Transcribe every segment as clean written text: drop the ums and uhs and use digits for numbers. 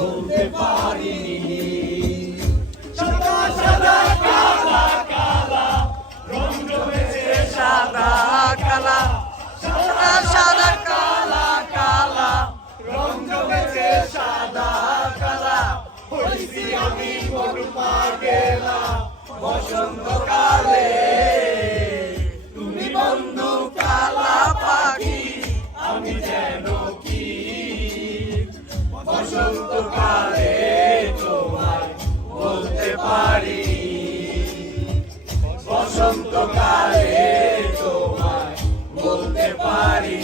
বলতে পারিনি। সাদা সাদা কালা কালা রং জমেছে সাদা কালা, সাদা সাদা কালা কালা রং জমেছে সাদা কালা। হইছি আমি মন পাগেলা বসন্তকালে, তুমি বন্ধু কালা পাখি আমি যেন কি। বসন্তকালে তোমায় বলতে পারি, বসন্তকালে তোমায় বলতে পারি।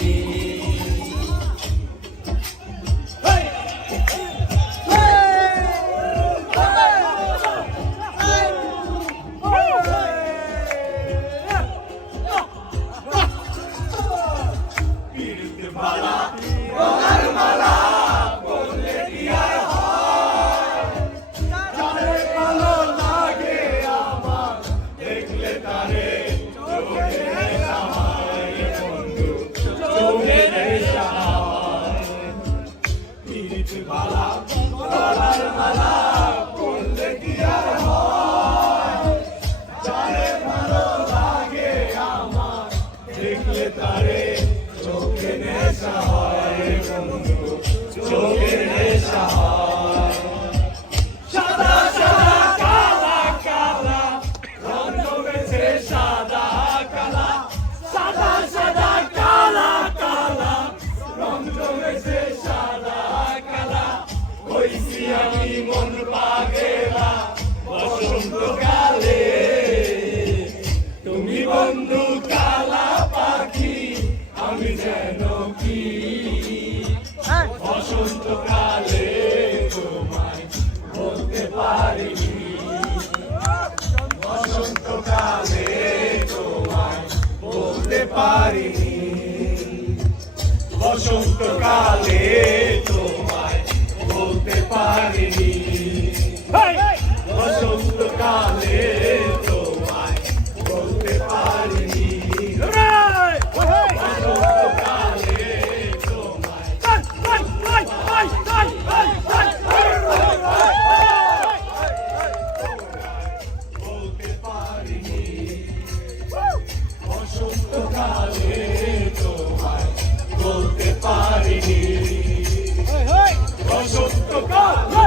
মালা রঙার মালা বললে কি আর হয়, যারে ভালো লাগে আমার দেখলে তারে চোখে নেশা হয় বন্ধু, চোখে নেশা হয়। পীড়িত মালা রঙার মালা বললে কি আর হয়, যারে ভালো লাগে আমার দেখলে তারে চোখে নেশা হয় বন্ধু, চোখে নেশা হয়। সাদা সাদা কালা কালা রং জমেছে সাদা কালা, সাদা সাদা কালা কালা রং জমেছে সাদা কালা। হইছি আমি মন পাগেলা বসন্তকালে, তুমি বন্ধু কালা পাখি আমি যেন কি। বসন্তকালে তোমায় বলতে পারিনি, বসন্তকালে তোমায় বলতে পারিনি। বসন্তকালে তোমায় বলতে পারিনি, বসন্তকালে তোমায় বলতে পারিনি। বসন্তকালে তোমায় বলতে পারিনি, বসন্তকালে